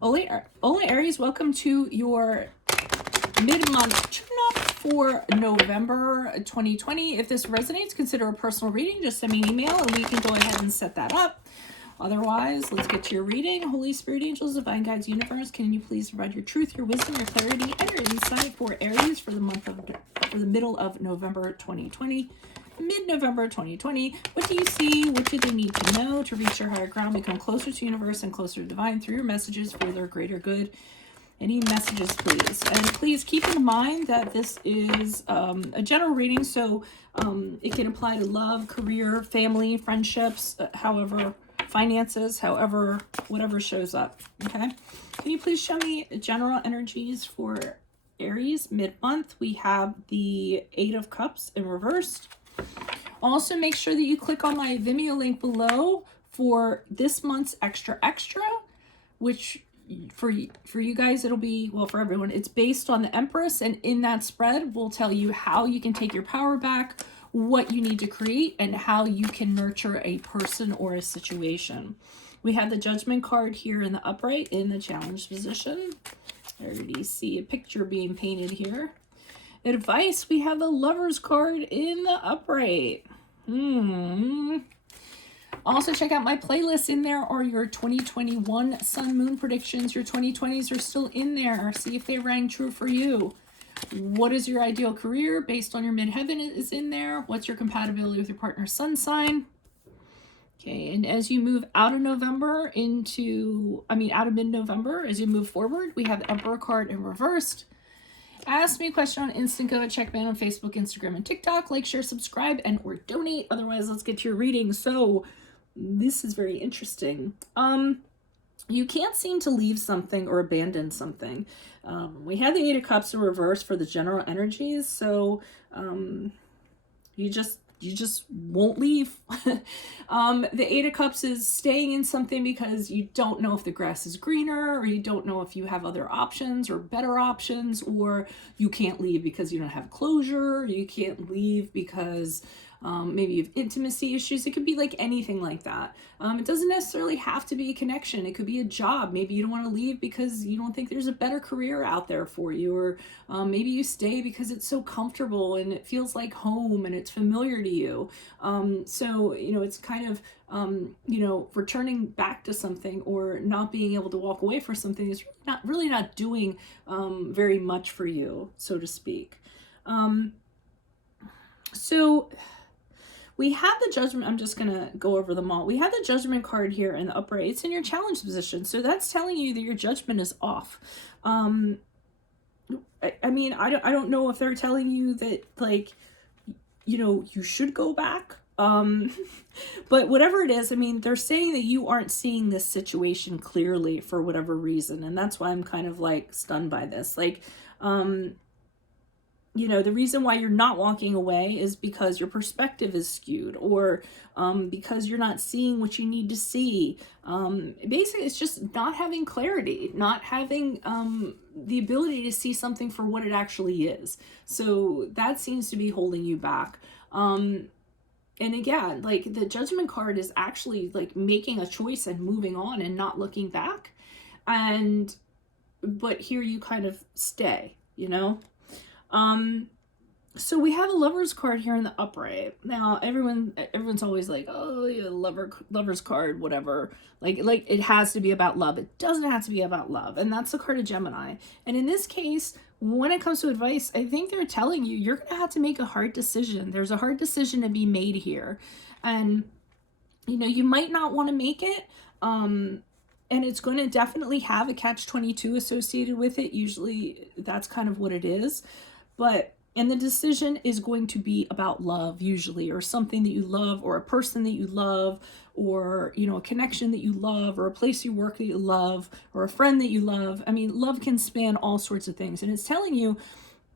Hola Aries, welcome to your mid-month tune-up for November 2020. If this resonates, consider a personal reading. Just send me an email and we can go ahead and set that up. Otherwise, let's get to your reading. Holy Spirit, angels, divine guides, universe, can you please provide your truth, your wisdom, your clarity, and your insight for Aries for the middle of November 2020. Mid-November 2020. What do you see? What do they need to know to reach their higher ground, become closer to universe and closer to divine through your messages for their greater good? Any messages, please? And please keep in mind that this is a general reading, so it can apply to love, career, family, friendships, however, finances, however, whatever shows up, okay? Can you please show me general energies for Aries mid-month? We have the Eight of Cups in reversed. Also, make sure that you click on my Vimeo link below for this month's extra, which for you guys, it'll be, well, for everyone, it's based on the Empress, and in that spread, we'll tell you how you can take your power back, what you need to create, and how you can nurture a person or a situation. We have the Judgment card here in the upright in the challenge position. I already see a picture being painted here. Advice, we have the Lovers card in the upright. Also, check out my playlist. In there are your 2021 sun moon predictions. Your 2020s are still in there. See if they rang true for you. What is your ideal career based on your midheaven is in there. What's your compatibility with your partner's sun sign? Okay, and as you move out of November out of mid-November, as you move forward, we have the Emperor card in reversed. Ask me a question on Instant Go. Check me out on Facebook, Instagram, and TikTok. Like, share, subscribe, and or donate. Otherwise, let's get to your reading. So, this is very interesting. You can't seem to leave something or abandon something. We had the Eight of Cups in reverse for the general energies. So, you just won't leave. The Eight of Cups is staying in something because you don't know if the grass is greener, or you don't know if you have other options or better options, or you can't leave because you don't have closure. You can't leave because maybe you have intimacy issues. It could be like anything like that. It doesn't necessarily have to be a connection. It could be a job. Maybe you don't want to leave because you don't think there's a better career out there for you, or maybe you stay because it's so comfortable and it feels like home and it's familiar to you. So, it's kind of, returning back to something or not being able to walk away from something is really not doing very much for you, so to speak. So we have the Judgment. I'm just going to go over them all. We have the Judgment card here in the upright. It's in your challenge position. So that's telling you that your judgment is off. I don't know if they're telling you that, like, you should go back. But whatever it is, they're saying that you aren't seeing this situation clearly for whatever reason. And that's why I'm kind of like stunned by this. Like, the reason why you're not walking away is because your perspective is skewed, or because you're not seeing what you need to see. Basically, it's just not having clarity, not having the ability to see something for what it actually is. So that seems to be holding you back. And again, like, the Judgment card is actually like making a choice and moving on and not looking back. But here you kind of stay, So we have a Lover's card here in the upright. Now, everyone's always like, oh, yeah, Lover's card, whatever. Like it has to be about love. It doesn't have to be about love. And that's the card of Gemini. And in this case, when it comes to advice, I think they're telling you, you're going to have to make a hard decision. There's a hard decision to be made here. And, you might not want to make it. And it's going to definitely have a catch-22 associated with it. Usually that's kind of what it is. And the decision is going to be about love, usually, or something that you love, or a person that you love, or, a connection that you love, or a place you work that you love, or a friend that you love. Love can span all sorts of things. And it's telling you,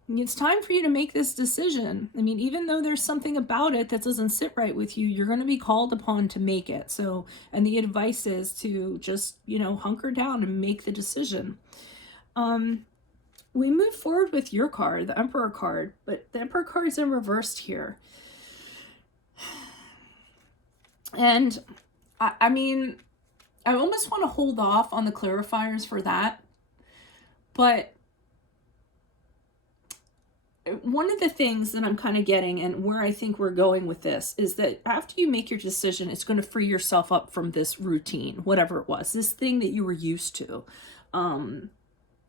it's time for you to make this decision. Even though there's something about it that doesn't sit right with you, you're going to be called upon to make it. So, and the advice is to just, hunker down and make the decision. We move forward with your card, the Emperor card, but the Emperor card is in reversed here. And I almost want to hold off on the clarifiers for that. But one of the things that I'm kind of getting, and where I think we're going with this, is that after you make your decision, it's going to free yourself up from this routine, whatever it was, this thing that you were used to.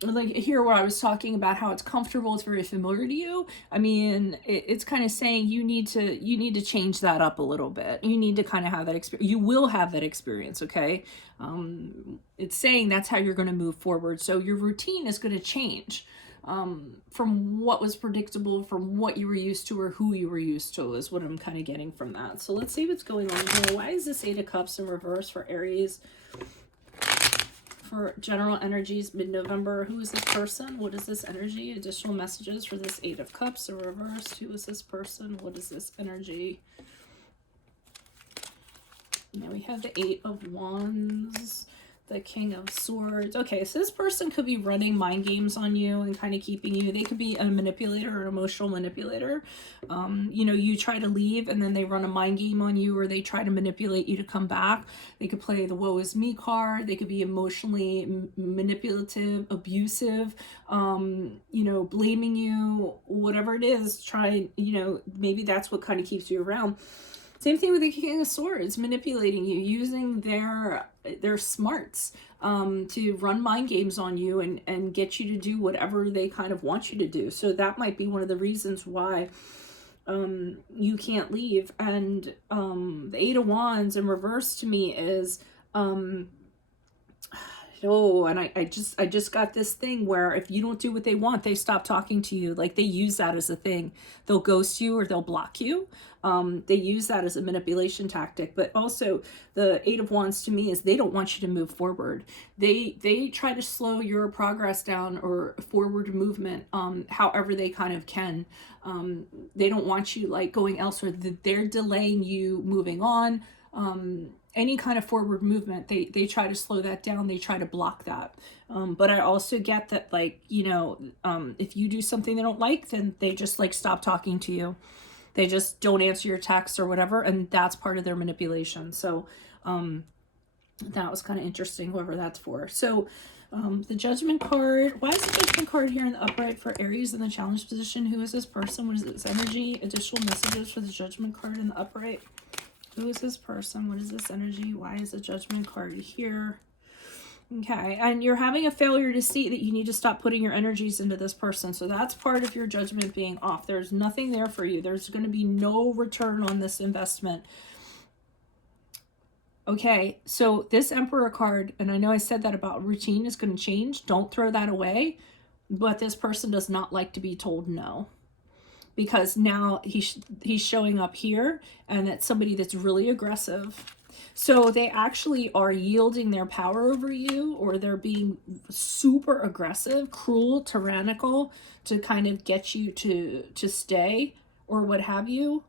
Like here where I was talking about how it's comfortable, it's very familiar to you. I mean, it's kind of saying you need to change that up a little bit. You need to kind of have that experience. You will have that experience, okay? It's saying that's how you're going to move forward. So your routine is going to change from what was predictable, from what you were used to, or who you were used to, is what I'm kind of getting from that. So let's see what's going on here. Why is this Eight of Cups in reverse for Aries? For general energies mid-November, who is this person? What is this energy? Additional messages for this Eight of Cups in reverse. Who is this person? What is this energy? Now we have the Eight of Wands, the King of Swords. Okay, so this person could be running mind games on you and kind of keeping you. They could be a manipulator or an emotional manipulator. You know, you try to leave and then they run a mind game on you, or they try to manipulate you to come back. They could play the woe is me card. They could be emotionally manipulative, abusive, you know, blaming you, whatever it is. Try, you know, maybe that's what kind of keeps you around. Same thing with the King of Swords, manipulating you, using their smarts to run mind games on you and get you to do whatever they kind of want you to do. So that might be one of the reasons why you can't leave. And the Eight of Wands in reverse to me is oh, and I just got this thing where if you don't do what they want, they stop talking to you. Like they use that as a thing. They'll ghost you or they'll block you. They use that as a manipulation tactic. But also the Eight of Wands to me is they don't want you to move forward. They try to slow your progress down or forward movement however they kind of can. They don't want you like going elsewhere. They're delaying you moving on. Any kind of forward movement, they try to slow that down. They try to block that. But I also get that, like, you know, if you do something they don't like, then they just like stop talking to you. They just don't answer your texts or whatever. And that's part of their manipulation. So that was kind of interesting, whoever that's for. So the Judgment card. Why is the Judgment card here in the upright for Aries in the challenge position? Who is this person? What is this energy? Additional messages for the Judgment card in the upright. Who is this person? What is this energy? Why is the Judgment card here? Okay, and you're having a failure to see that you need to stop putting your energies into this person. So that's part of your judgment being off. There's nothing there for you. There's going to be no return on this investment. Okay, so this Emperor card, and I know I said that about routine is going to change. Don't throw that away. But this person does not like to be told no. Because now he's showing up here, and that's somebody that's really aggressive. So they actually are yielding their power over you, or they're being super aggressive, cruel, tyrannical to kind of get you to stay or what have you.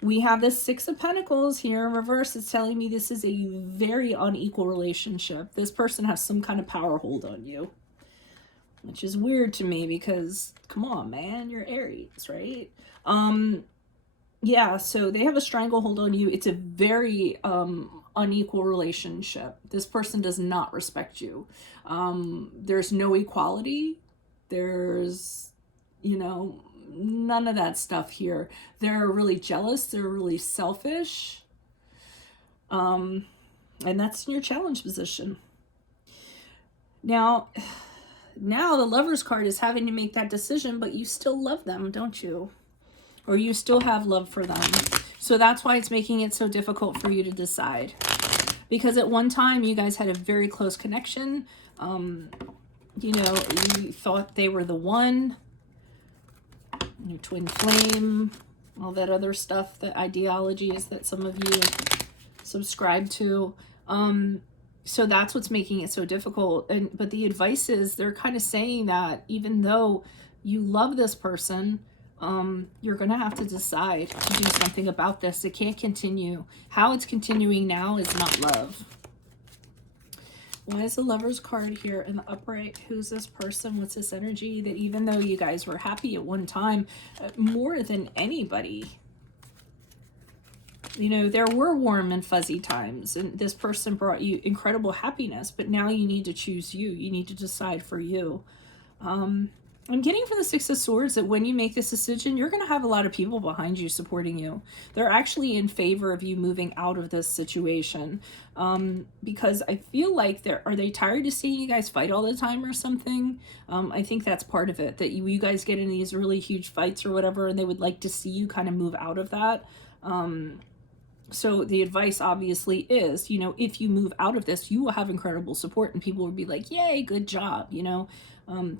We have this Six of Pentacles here in reverse. It's telling me this is a very unequal relationship. This person has some kind of power hold on you. Which is weird to me because, come on, man, you're Aries, right? Yeah, so they have a stranglehold on you. It's a very unequal relationship. This person does not respect you. There's no equality. There's, you know, none of that stuff here. They're really jealous. They're really selfish. And that's in your challenge position. Now the Lover's card is having to make that decision, but you still love them, don't you? Or you still have love for them. So that's why it's making it so difficult for you to decide. Because at one time, you guys had a very close connection. You know, you thought they were the one. Your twin flame, all that other stuff, the ideologies that some of you subscribe to. So that's what's making it so difficult. But the advice is they're kind of saying that even though you love this person, you're going to have to decide to do something about this. It can't continue. How it's continuing now is not love. Why is the Lover's card here in the upright? Who's this person? What's this energy? That even though you guys were happy at one time, more than anybody, You know, there were warm and fuzzy times, and this person brought you incredible happiness, but now you need to choose you. You need to decide for you. I'm getting from the Six of Swords that when you make this decision, you're going to have a lot of people behind you supporting you. They're actually in favor of you moving out of this situation, because I feel like are they tired of seeing you guys fight all the time or something? I think that's part of it, that you guys get in these really huge fights or whatever, and they would like to see you kind of move out of that. So the advice obviously is, you know, if you move out of this, you will have incredible support and people will be like, yay, good job, you know.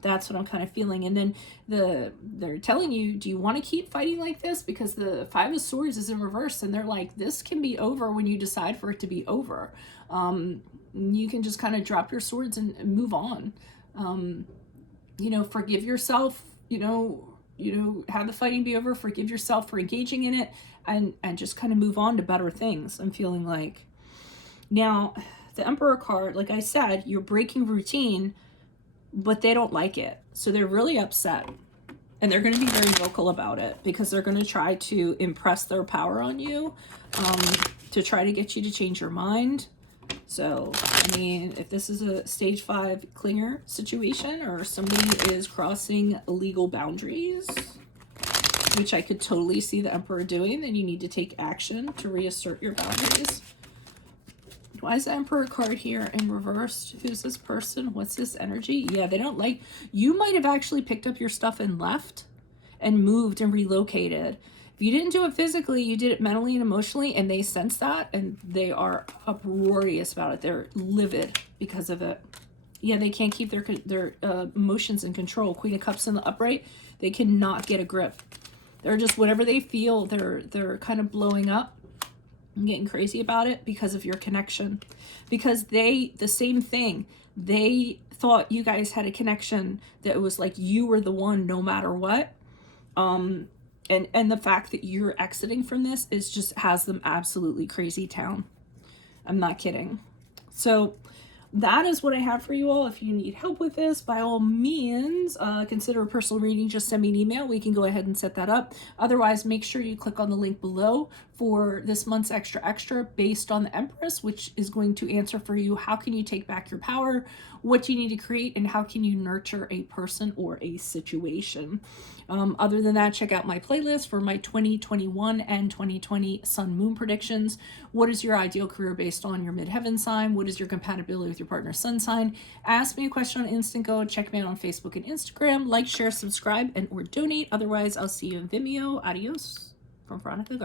That's what I'm kind of feeling. And then they're telling you, do you want to keep fighting like this? Because the Five of Swords is in reverse, and they're like, this can be over when you decide for it to be over. You can just kind of drop your swords and move on. You know, forgive yourself, you know, have the fighting be over, forgive yourself for engaging in it, and just kind of move on to better things, I'm feeling like. Now, the Emperor card, like I said, you're breaking routine, but they don't like it. So they're really upset. And they're going to be very vocal about it, because they're going to try to impress their power on you, to try to get you to change your mind. So, I mean, if this is a stage 5 clinger situation, or somebody is crossing legal boundaries, which I could totally see the Emperor doing, then you need to take action to reassert your boundaries. Why is the Emperor card here in reversed? Who's this person? What's this energy? Yeah, they don't like... You might have actually picked up your stuff and left and moved and relocated. If you didn't do it physically, you did it mentally and emotionally, and they sense that, and they are uproarious about it. They're livid because of it. Yeah, they can't keep their emotions in control. Queen of Cups in the upright, they cannot get a grip. They're just, whatever they feel, they're kind of blowing up and getting crazy about it because of your connection. Because the same thing, they thought you guys had a connection that was like you were the one no matter what. And the fact that you're exiting from this is just has them absolutely crazy town. I'm not kidding. So that is what I have for you all. If you need help with this, by all means, consider a personal reading. Just send me an email. We can go ahead and set that up. Otherwise, make sure you click on the link below for this month's extra based on the Empress, which is going to answer for you, how can you take back your power, what you need to create, and how can you nurture a person or a situation. Other than that, check out my playlist for my 2021 and 2020 Sun Moon predictions. What is your ideal career based on your midheaven sign? What is your compatibility with your partner's sun sign? Ask me a question on Instant Go. Check me out on Facebook and Instagram. Like, share, subscribe, and or donate. Otherwise, I'll see you in Vimeo. Adios from Veronica Garden.